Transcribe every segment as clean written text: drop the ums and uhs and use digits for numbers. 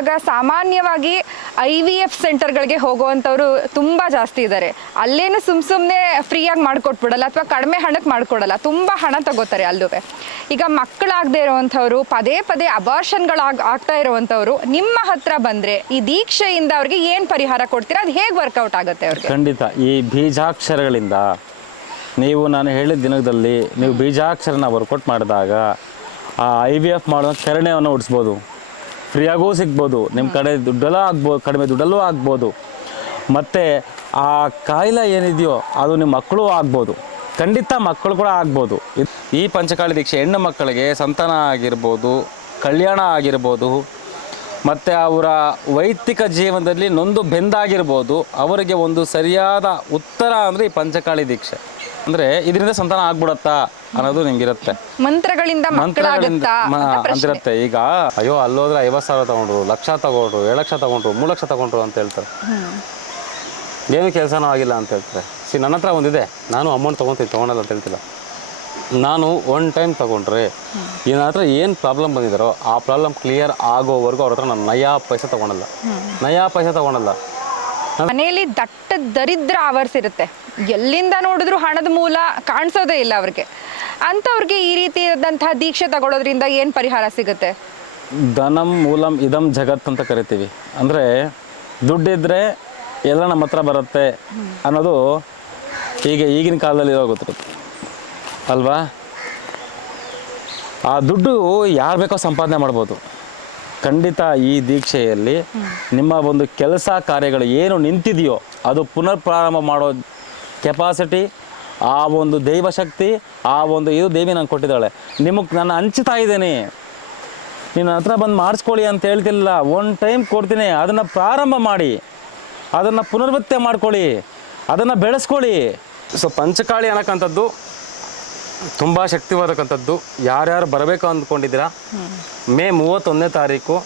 ಇವಾಗ ಸಾಮಾನ್ಯವಾಗಿ IVF ಸೆಂಟರ್ಗಳಿಗೆ ಹೋಗುವಂಥವ್ರು ತುಂಬ ಜಾಸ್ತಿ ಇದ್ದಾರೆ. ಅಲ್ಲೇನು ಸುಮ್ಮನೆ ಫ್ರೀಯಾಗಿ ಮಾಡಿಕೊಟ್ಬಿಡಲ್ಲ ಅಥವಾ ಕಡಿಮೆ ಹಣಕ್ಕೆ ಮಾಡಿಕೊಡಲ್ಲ, ತುಂಬ ಹಣ ತಗೋತಾರೆ ಅಲ್ಲೂ. ಈಗ ಮಕ್ಕಳಾಗದೇ ಇರುವಂಥವ್ರು, ಪದೇ ಪದೇ ಆಗ್ತಾ ಇರುವಂಥವ್ರು ನಿಮ್ಮ ಹತ್ರ ಬಂದರೆ ಈ ದೀಕ್ಷೆಯಿಂದ ಅವ್ರಿಗೆ ಏನು ಪರಿಹಾರ ಕೊಡ್ತೀರಾ? ಅದು ಹೇಗೆ ವರ್ಕೌಟ್ ಆಗುತ್ತೆ ಅವ್ರಿಗೆ? ಖಂಡಿತ ಈ ಬೀಜಾಕ್ಷರಗಳಿಂದ ನೀವು ನಾನು ಹೇಳಿದ ದಿನದಲ್ಲಿ ನೀವು ಬೀಜಾಕ್ಷರನ ವರ್ಕೌಟ್ ಮಾಡಿದಾಗ ಆ IVF ಮಾಡೋ ಕರುಣೆಯನ್ನು ಉಡಿಸ್ಬೋದು, ಫ್ರೀಯಾಗೂ ಸಿಗ್ಬೋದು, ನಿಮ್ಮ ಕಡೆ ದುಡ್ಡೆಲ್ಲ ಆಗ್ಬೋದು, ಕಡಿಮೆ ದುಡ್ಡಲ್ಲೂ ಆಗ್ಬೋದು. ಮತ್ತು ಆ ಕಾಯಿಲೆ ಏನಿದೆಯೋ ಅದು ನಿಮ್ಮ ಮಕ್ಕಳು ಆಗ್ಬೋದು, ಖಂಡಿತ ಮಕ್ಕಳು ಕೂಡ ಆಗ್ಬೋದು. ಈ ಪಂಚಕಾಳಿ ದೀಕ್ಷೆ ಹೆಣ್ಣು ಮಕ್ಕಳಿಗೆ ಸಂತಾನ ಆಗಿರ್ಬೋದು, ಕಲ್ಯಾಣ ಆಗಿರ್ಬೋದು, ಮತ್ತು ಅವರ ವೈಯಕ್ತಿಕ ಜೀವನದಲ್ಲಿ ನೊಂದು ಬೆಂದಾಗಿರ್ಬೋದು, ಅವರಿಗೆ ಒಂದು ಸರಿಯಾದ ಉತ್ತರ ಅಂದರೆ ಈ ಪಂಚಕಾಳಿ ದೀಕ್ಷೆ. ಅಂದರೆ ಇದರಿಂದ ಸಂತಾನ ಆಗ್ಬಿಡತ್ತಾ ಅನ್ನೋದು ನಿಮ್ಗಿರುತ್ತೆ. ಮಂತ್ರಗಳಿಂದ ಅಂತಿರುತ್ತೆ. ಈಗ ಅಯ್ಯೋ ಅಲ್ಲೋದ್ರೆ 50,000 ತಗೊಂಡ್ರು, ಲಕ್ಷ ತಗೊಂಡ್ರು, 7 ಲಕ್ಷ ತಗೊಂಡ್ರು, 3 ಲಕ್ಷ ತಗೊಂಡ್ರು ಅಂತ ಹೇಳ್ತಾರೆ. ಏನು ಕೆಲಸನೂ ಆಗಿಲ್ಲ ಅಂತ ಹೇಳ್ತಾರೆ. ನನ್ನ ಹತ್ರ ಒಂದಿದೆ, ನಾನು ಅಮೌಂಟ್ ತೊಗೊಳಲ್ಲ ಅಂತ ಹೇಳ್ತಿಲ್ಲ. ನಾನು ಒನ್ ಟೈಮ್ ತೊಗೊಂಡ್ರೆ ನನ್ನ ಹತ್ರ ಏನು ಪ್ರಾಬ್ಲಮ್ ಬಂದಿದ್ದಾರೋ ಆ ಪ್ರಾಬ್ಲಮ್ ಕ್ಲಿಯರ್ ಆಗೋವರೆಗೂ ಅವ್ರ ಹತ್ರ ನಾನು ನಯಾ ಪೈಸೆ ತೊಗೊಳಲ್ಲ. ಮನೆಯಲ್ಲಿ ದಟ್ಟ ದರಿದ್ರ ಆವರಿಸಿರುತ್ತೆ, ಎಲ್ಲಿಂದ ನೋಡಿದ್ರು ಹಣದ ಮೂಲ ಕಾಣಿಸೋದೇ ಇಲ್ಲ ಅವ್ರಿಗೆ. ಅಂಥವ್ರಿಗೆ ಈ ರೀತಿಯಾದಂತಹ ದೀಕ್ಷೆ ತಗೊಳ್ಳೋದ್ರಿಂದ ಏನು ಪರಿಹಾರ ಸಿಗುತ್ತೆ? ಧನಂ ಮೂಲಂ ಇದಂ ಜಗತ್ ಅಂತ ಕರಿತೀವಿ. ಅಂದರೆ ದುಡ್ಡಿದ್ರೆ ಎಲ್ಲ ನಮ್ಮ ಹತ್ರ ಬರುತ್ತೆ ಅನ್ನೋದು ಈಗಿನ ಕಾಲದಲ್ಲಿ ಗೊತ್ತಿರುತ್ತೆ ಅಲ್ವಾ? ಆ ದುಡ್ಡು ಯಾರು ಬೇಕೋ ಸಂಪಾದನೆ ಮಾಡ್ಬೋದು. ಖಂಡಿತ ಈ ದೀಕ್ಷೆಯಲ್ಲಿ ನಿಮ್ಮ ಒಂದು ಕೆಲಸ ಕಾರ್ಯಗಳು ಏನು ನಿಂತಿದೆಯೋ ಅದು ಪುನರ್ ಪ್ರಾರಂಭ ಮಾಡೋ ಕೆಪಾಸಿಟಿ, ಆ ಒಂದು ದೈವಶಕ್ತಿ, ಆ ಒಂದು ಇದು ದೇವಿ ನಂಗೆ ಕೊಟ್ಟಿದ್ದಾಳೆ. ನಿಮಗೆ ನಾನು ಹಂಚ್ತಾ ಇದ್ದೇನೆ, ನೀನು ಹತ್ರ ಬಂದು ಮಾಡಿಸ್ಕೊಳ್ಳಿ ಅಂತ ಹೇಳ್ತಿಲ್ಲ. ಒನ್ ಟೈಮ್ ಕೊಡ್ತೀನಿ, ಅದನ್ನು ಪ್ರಾರಂಭ ಮಾಡಿ, ಅದನ್ನು ಪುನರ್ವೃತ್ತಿ ಮಾಡ್ಕೊಳ್ಳಿ, ಅದನ್ನು ಬೆಳೆಸ್ಕೊಳ್ಳಿ. ಸೊ ಪಂಚಕಾಳಿ ಅನ್ನೋಕ್ಕಂಥದ್ದು ತುಂಬ ಶಕ್ತಿವಾದಕ್ಕಂಥದ್ದು. ಯಾರ್ಯಾರು ಬರಬೇಕು ಅಂದ್ಕೊಂಡಿದ್ದೀರಾ, ಮೇ 31ನೇ ತಾರೀಕು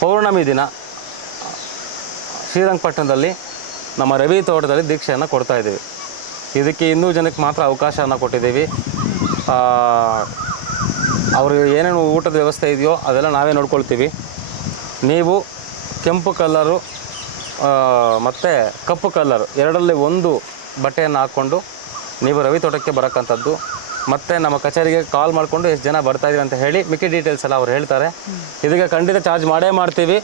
ಪೌರ್ಣಮಿ ದಿನ ಶ್ರೀರಂಗಪಟ್ಟಣದಲ್ಲಿ ನಮ್ಮ ರವಿ ತೋಟದಲ್ಲಿ ದೀಕ್ಷೆಯನ್ನು ಕೊಡ್ತಾಯಿದ್ದೀವಿ. ಇದಕ್ಕೆ 200 ಜನಕ್ಕೆ ಮಾತ್ರ ಅವಕಾಶವನ್ನು ಕೊಟ್ಟಿದ್ದೀವಿ. ಅವ್ರಿಗೆ ಏನೇನು ಊಟದ ವ್ಯವಸ್ಥೆ ಇದೆಯೋ ಅದೆಲ್ಲ ನಾವೇ ನೋಡ್ಕೊಳ್ತೀವಿ. ನೀವು ಕೆಂಪು ಕಲ್ಲರು ಮತ್ತು ಕಪ್ಪು ಕಲ್ಲರು ಎರಡರಲ್ಲಿ ಒಂದು ಬಟ್ಟೆಯನ್ನು ಹಾಕ್ಕೊಂಡು ನೀವು ರವಿ ತೋಟಕ್ಕೆ ಬರೋಕ್ಕಂಥದ್ದು. ಮತ್ತು ನಮ್ಮ ಕಚೇರಿಗೆ ಕಾಲ್ ಮಾಡಿಕೊಂಡು ಎಷ್ಟು ಜನ ಬರ್ತಾಯಿದ್ದೀವಿ ಅಂತ ಹೇಳಿ ಮಿಕ್ಕಿ ಡೀಟೇಲ್ಸ್ ಎಲ್ಲ ಅವ್ರು ಹೇಳ್ತಾರೆ. ಇದಕ್ಕೆ ಖಂಡಿತ ಚಾರ್ಜ್ ಮಾಡೇ ಮಾಡ್ತೀವಿ,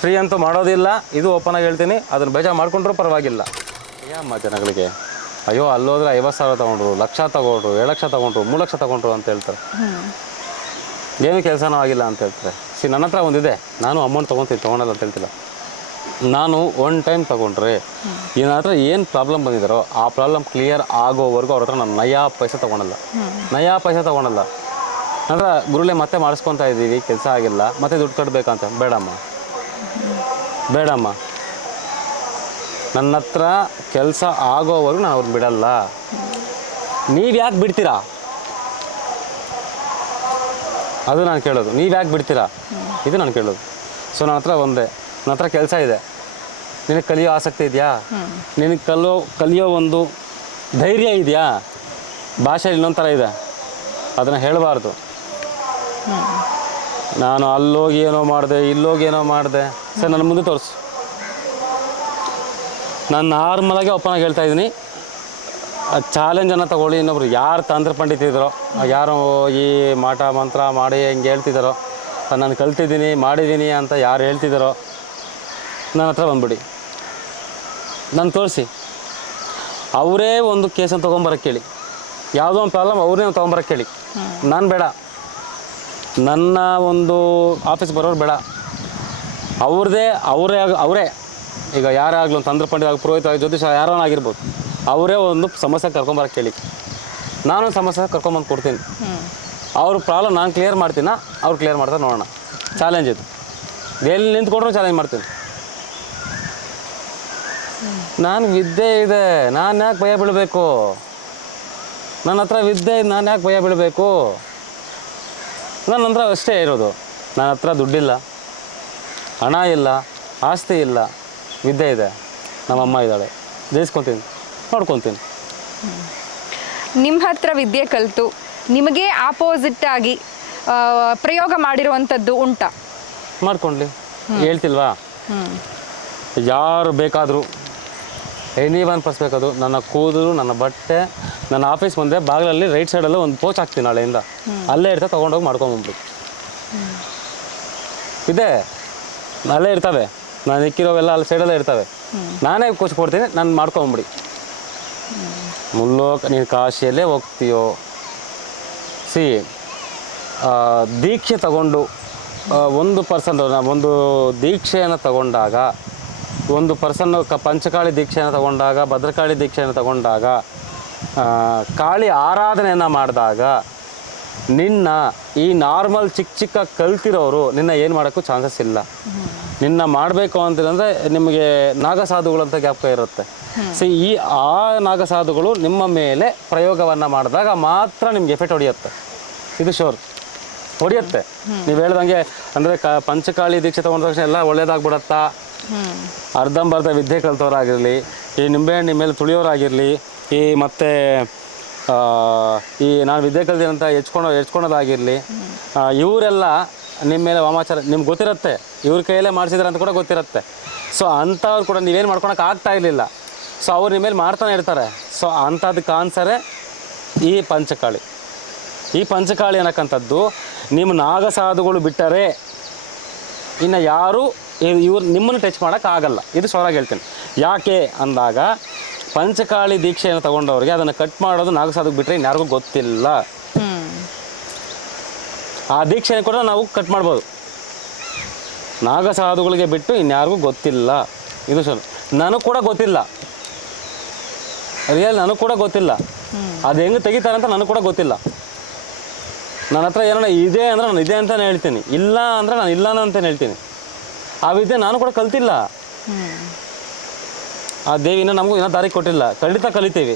ಫ್ರೀ ಅಂತೂ ಮಾಡೋದಿಲ್ಲ. ಇದು ಓಪನಾಗಿ ಹೇಳ್ತೀನಿ, ಅದನ್ನು ಬೇಜಾರು ಮಾಡ್ಕೊಂಡ್ರೂ ಪರವಾಗಿಲ್ಲ. ಅಮ್ಮ ಜನಗಳಿಗೆ ಅಯ್ಯೋ ಅಲ್ಲೋದ್ರೆ 50,000 ತಗೊಂಡ್ರು, ಲಕ್ಷ ತಗೊಂಡ್ರು, 7 ಲಕ್ಷ ತಗೊಂಡ್ರು, 3 ಲಕ್ಷ ತಗೊಂಡ್ರು ಅಂತ ಹೇಳ್ತಾರೆ. ಏನು ಕೆಲಸನೂ ಆಗಿಲ್ಲ ಅಂತ ಹೇಳ್ತಾರೆ. ನನ್ನ ಹತ್ರ ಒಂದಿದೆ, ನಾನು ಅಮೌಂಟ್ ತೊಗೊಳಲ್ಲ ಅಂತ ಹೇಳ್ತಿಲ್ಲ. ನಾನು ಒನ್ ಟೈಮ್ ತೊಗೊಂಡ್ರೆ ನನ್ನ ಹತ್ರ ಏನು ಪ್ರಾಬ್ಲಮ್ ಬಂದಿದ್ದಾರೋ ಆ ಪ್ರಾಬ್ಲಮ್ ಕ್ಲಿಯರ್ ಆಗೋವರೆಗೂ ಅವ್ರ ಹತ್ರ ನಾನು ನಯಾ ಪೈಸೆ ತೊಗೊಳಲ್ಲ. ಅಂದರೆ ಗುರುಳೆ ಮತ್ತೆ ಮಾಡಿಸ್ಕೊತಾ ಇದ್ದೀವಿ, ಕೆಲಸ ಆಗಿಲ್ಲ, ಮತ್ತೆ ದುಡ್ಡು ಕಟ್ಟಬೇಕಂತ ಬೇಡಮ್ಮ. ನನ್ನ ಹತ್ರ ಕೆಲಸ ಆಗೋವರೆಗೂ ನಾನು ಅವ್ರನ್ನ ಬಿಡಲ್ಲ. ನೀವು ಯಾಕೆ ಬಿಡ್ತೀರಾ? ಅದು ನಾನು ಕೇಳೋದು. ನೀವು ಯಾಕೆ ಬಿಡ್ತೀರಾ? ಇದು ನಾನು ಕೇಳೋದು. ಸೊ ನನ್ನ ಹತ್ರ ಒಂದೇ, ನನ್ನ ಹತ್ರ ಕೆಲಸ ಇದೆ, ನಿನಗೆ ಕಲಿಯೋ ಆಸಕ್ತಿ ಇದೆಯಾ, ನಿನಗೆ ಕಲಿಯೋ ಒಂದು ಧೈರ್ಯ ಇದೆಯಾ? ಭಾಷೆ ಇನ್ನೊಂದು ಥರ ಇದೆ, ಅದನ್ನು ಹೇಳಬಾರ್ದು. ನಾನು ಅಲ್ಲೋಗಿ ಏನೋ ಮಾಡಿದೆ, ಇಲ್ಲೋಗಿ ಏನೋ ಮಾಡಿದೆ, ಸರ್ ನನ್ನ ಮುಂದೆ ತೋರಿಸು. ನಾನು ನಾರ್ಮಲಾಗಿ ಓಪನಾಗಿ ಹೇಳ್ತಾ ಇದ್ದೀನಿ. ಚಾಲೆಂಜನ್ನು ತಗೊಳ್ಳಿ. ಇನ್ನೊಬ್ರು ಯಾರು ತಂತ್ರ ಪಂಡಿತಿದ್ರೋ, ಯಾರು ಈ ಮಾಟ ಮಂತ್ರ ಮಾಡಿ ಹಿಂಗೆ ಹೇಳ್ತಿದ್ದಾರೋ, ನಾನು ಕಲ್ತಿದ್ದೀನಿ ಮಾಡಿದ್ದೀನಿ ಅಂತ ಯಾರು ಹೇಳ್ತಿದ್ದಾರೋ ನನ್ನ ಹತ್ರ ಬಂದ್ಬಿಡಿ, ನಾನು ತೋರಿಸಿ. ಅವರೇ ಒಂದು ಕೇಸನ್ನು ತೊಗೊಂಬರಕ್ಕೆ ಕೇಳಿ, ಯಾವುದೋ ಒಂದು ಪ್ರಾಬ್ಲಮ್ ಅವ್ರನ್ನೇ ತೊಗೊಂಬರಕ್ಕೆ ಕೇಳಿ. ನಾನು ಬೇಡ, ನನ್ನ ಒಂದು ಆಫೀಸ್ ಬರೋರು ಬೇಡ, ಅವರೇ ಈಗ ಯಾರೇ ಆಗಲಿ, ಒಂದು ತಂತ್ರ ಪಂಡಿತ ಪುರೋಹಿತ ಜ್ಯೋತಿಷ ಯಾರೋ ಆಗಿರ್ಬೋದು, ಅವರೇ ಒಂದು ಸಮಸ್ಯೆ ಕರ್ಕೊಂಬರಕ್ಕೆ ಕೇಳಿ. ನಾನು ಸಮಸ್ಯೆ ಕರ್ಕೊಂಬಂದು ಕೊಡ್ತೀನಿ. ಅವ್ರ ಪ್ರಾಬ್ಲಮ್ ನಾನು ಕ್ಲಿಯರ್ ಮಾಡ್ತೀನ, ಅವ್ರು ಕ್ಲಿಯರ್ ಮಾಡ್ತಾರೆ, ನೋಡೋಣ. ಚಾಲೆಂಜ್ ಇದು, ಎಲ್ಲಿ ನಿಂತ್ಕೊಂಡ್ರೂ ಚಾಲೆಂಜ್ ಮಾಡ್ತೀನಿ. ನಾನು ವಿದ್ಯೆ ಇದೆ, ನಾನು ಯಾಕೆ ಭಯ ಬೀಳಬೇಕು? ನನ್ನ ಹತ್ರ ವಿದ್ಯೆ ಇದೆ, ನಾನು ಯಾಕೆ ಭಯ ಬೀಳಬೇಕು? ನನ್ನ ಹತ್ರ ಅಷ್ಟೇ ಇರೋದು. ನನ್ನ ಹತ್ರ ದುಡ್ಡಿಲ್ಲ, ಹಣ ಇಲ್ಲ, ಆಸ್ತಿ ಇಲ್ಲ, ವಿದ್ಯೆ ಇದೆ, ನಮ್ಮಮ್ಮ ಇದ್ದಾಳೆ, ಜಯಿಸ್ಕೊತೀನಿ, ನೋಡ್ಕೊತೀನಿ. ನಿಮ್ಮ ಹತ್ರ ವಿದ್ಯೆ ಕಲಿತು ನಿಮಗೆ ಆಪೋಸಿಟ್ ಆಗಿ ಪ್ರಯೋಗ ಮಾಡಿರುವಂಥದ್ದು ಉಂಟಾ? ಮಾಡ್ಕೊಳ್ಳಿ. ಹೇಳ್ತಿಲ್ವಾ, ಯಾರು ಬೇಕಾದರೂ ಎನಿ ಒನ್ ಪರ್ಸ್ ಬೇಕಾದ್ರು, ನನ್ನ ಕೂದಲು, ನನ್ನ ಬಟ್ಟೆ, ನನ್ನ ಆಫೀಸ್ ಮುಂದೆ ಬಾಗಿಲಲ್ಲಿ ರೈಟ್ ಸೈಡಲ್ಲಿ ಒಂದು ಪೋಚ್ ಹಾಕ್ತೀನಿ ನಾಳೆಯಿಂದ, ಅಲ್ಲೇ ಇರ್ತಾ ತೊಗೊಂಡೋಗಿ ಮಾಡ್ಕೊಂಬಂದ್ಬಿಡಿ. ಇದೆ ಅಲ್ಲೇ ಇರ್ತವೆ, ನಾನು ಇಕ್ಕಿರೋವೆಲ್ಲ ಅಲ್ಲಿ ಸೈಡಲ್ಲೇ ಇರ್ತವೆ, ನಾನೇ ಕೋಚ್ ಕೊಡ್ತೀನಿ, ನಾನು ಮಾಡ್ಕೊಂಬಿಡಿ. ಮುಲ್ಲೋಕ ನೀನು ಕಾಶಿಯಲ್ಲೇ ಹೋಗ್ತೀಯೋ, ಸಿ ದೀಕ್ಷೆ ತಗೊಂಡು ಒಂದು ಪರ್ಸನ್ ಒಂದು ದೀಕ್ಷೆಯನ್ನು ತಗೊಂಡಾಗ, ಒಂದು ಪರ್ಸನ್ನು ಪಂಚಕಾಳಿ ದೀಕ್ಷೆಯನ್ನು ತಗೊಂಡಾಗ, ಭದ್ರಕಾಳಿ ದೀಕ್ಷೆಯನ್ನು ತಗೊಂಡಾಗ, ಕಾಳಿ ಆರಾಧನೆಯನ್ನು ಮಾಡಿದಾಗ ನಿನ್ನ ಈ ನಾರ್ಮಲ್ ಚಿಕ್ಕ ಕಲ್ತಿರೋರು ನಿನ್ನ ಏನು ಮಾಡೋಕ್ಕೂ ಚಾನ್ಸಸ್ ಇಲ್ಲ. ನಿನ್ನ ಮಾಡಬೇಕು ಅಂತಂದರೆ ನಿಮಗೆ ನಾಗಸಾಧುಗಳಂತ ಜ್ಞಾಪಕ ಇರುತ್ತೆ. ಈ ಆ ನಾಗಸಾಧುಗಳು ನಿಮ್ಮ ಮೇಲೆ ಪ್ರಯೋಗವನ್ನು ಮಾಡಿದಾಗ ಮಾತ್ರ ನಿಮ್ಗೆ ಎಫೆಕ್ಟ್ ಹೊಡೆಯುತ್ತೆ. ಇದು ಶೋರ್ ಹೊಡೆಯುತ್ತೆ. ನೀವು ಹೇಳ್ದಂಗೆ ಅಂದರೆ ಪಂಚಕಾಳಿ ದೀಕ್ಷೆ ತೊಗೊಂಡ ತಕ್ಷಣ ಎಲ್ಲ ಒಳ್ಳೇದಾಗ್ಬಿಡತ್ತಾ? ಅರ್ಧಂಬರ್ಧ ವಿದ್ಯೆ ಕಲ್ತವ್ರಾಗಿರಲಿ, ಈ ನಿಂಬೆಹಣ್ಣಿ ಮೇಲೆ ತುಳಿಯೋರಾಗಿರಲಿ, ಈ ಮತ್ತು ಈ ನಾನು ವಿದ್ಯೆ ಕಲ್ತಿನಂತ ಹೆಚ್ಕೊಳೋದಾಗಿರಲಿ, ಇವರೆಲ್ಲ ನಿಮ್ಮ ಮೇಲೆ ವಾಮಾಚಾರ ನಿಮ್ಗೆ ಗೊತ್ತಿರುತ್ತೆ, ಇವ್ರ ಕೈಯಲ್ಲೇ ಮಾಡಿಸಿದ್ರೆ ಅಂತ ಕೂಡ ಗೊತ್ತಿರುತ್ತೆ. ಸೊ ಅಂಥವ್ರು ಕೂಡ ನೀವೇನು ಮಾಡ್ಕೊಳಕ್ಕೆ ಆಗ್ತಾ ಇರಲಿಲ್ಲ. ಸೊ ಅವ್ರು ನಿಮ್ಮ ಮೇಲೆ ಮಾಡ್ತಾನೆ ಇರ್ತಾರೆ. ಸೊ ಅಂಥದ್ದಕ್ಕೆ ಆನ್ಸರೇ ಈ ಪಂಚಕಾಳಿ. ಈ ಪಂಚಕಾಳಿ ಅನ್ನಕ್ಕಂಥದ್ದು ನಿಮ್ಮ ನಾಗಸಾಧುಗಳು ಬಿಟ್ಟರೆ ಇನ್ನು ಯಾರೂ ಇವ್ರು ನಿಮ್ಮನ್ನು ಟಚ್ ಮಾಡೋಕ್ಕಾಗಲ್ಲ. ಇದು ಸೋರಾಗಿ ಹೇಳ್ತೀನಿ. ಯಾಕೆ ಅಂದಾಗ ಪಂಚಕಾಳಿ ದೀಕ್ಷೆಯನ್ನು ತಗೊಂಡವ್ರಿಗೆ ಅದನ್ನು ಕಟ್ ಮಾಡೋದು ನಾಗಸಾಧುಗೆ ಬಿಟ್ಟರೆ ಇನ್ಯಾರಿಗೂ ಗೊತ್ತಿಲ್ಲ. ಆ ದೀಕ್ಷೆಯನ್ನು ಕೂಡ ನಾವು ಕಟ್ ಮಾಡ್ಬೋದು, ನಾಗಸಾಧುಗಳಿಗೆ ಬಿಟ್ಟು ಇನ್ಯಾರಿಗೂ ಗೊತ್ತಿಲ್ಲ. ಇದು ಸರ್ ನನಗೆ ಕೂಡ ಗೊತ್ತಿಲ್ಲ, ರಿಯಲ್ ನನಗೆ ಕೂಡ ಗೊತ್ತಿಲ್ಲ. ಅದು ಹೆಂಗೆ ತೆಗಿತಾರೆ ಅಂತ ನನಗೆ ಕೂಡ ಗೊತ್ತಿಲ್ಲ. ನನ್ನ ಹತ್ರ ಏನೋ ಇದೆ ಅಂದರೆ ನಾನು ಇದೆ ಅಂತಲೇ ಹೇಳ್ತೀನಿ, ಇಲ್ಲ ಅಂದರೆ ನಾನು ಇಲ್ಲ ಅಂತಲೇ ಹೇಳ್ತೀನಿ. ಆ ವಿದ್ಯೆ ನಾನು ಕೂಡ ಕಲ್ತಿಲ್ಲ. ಆ ದೇವಿನ ನಮಗೂ ಇನ್ನೂ ದಾರಿ ಕೊಟ್ಟಿಲ್ಲ. ಖಂಡಿತ ಕಲಿತೀವಿ.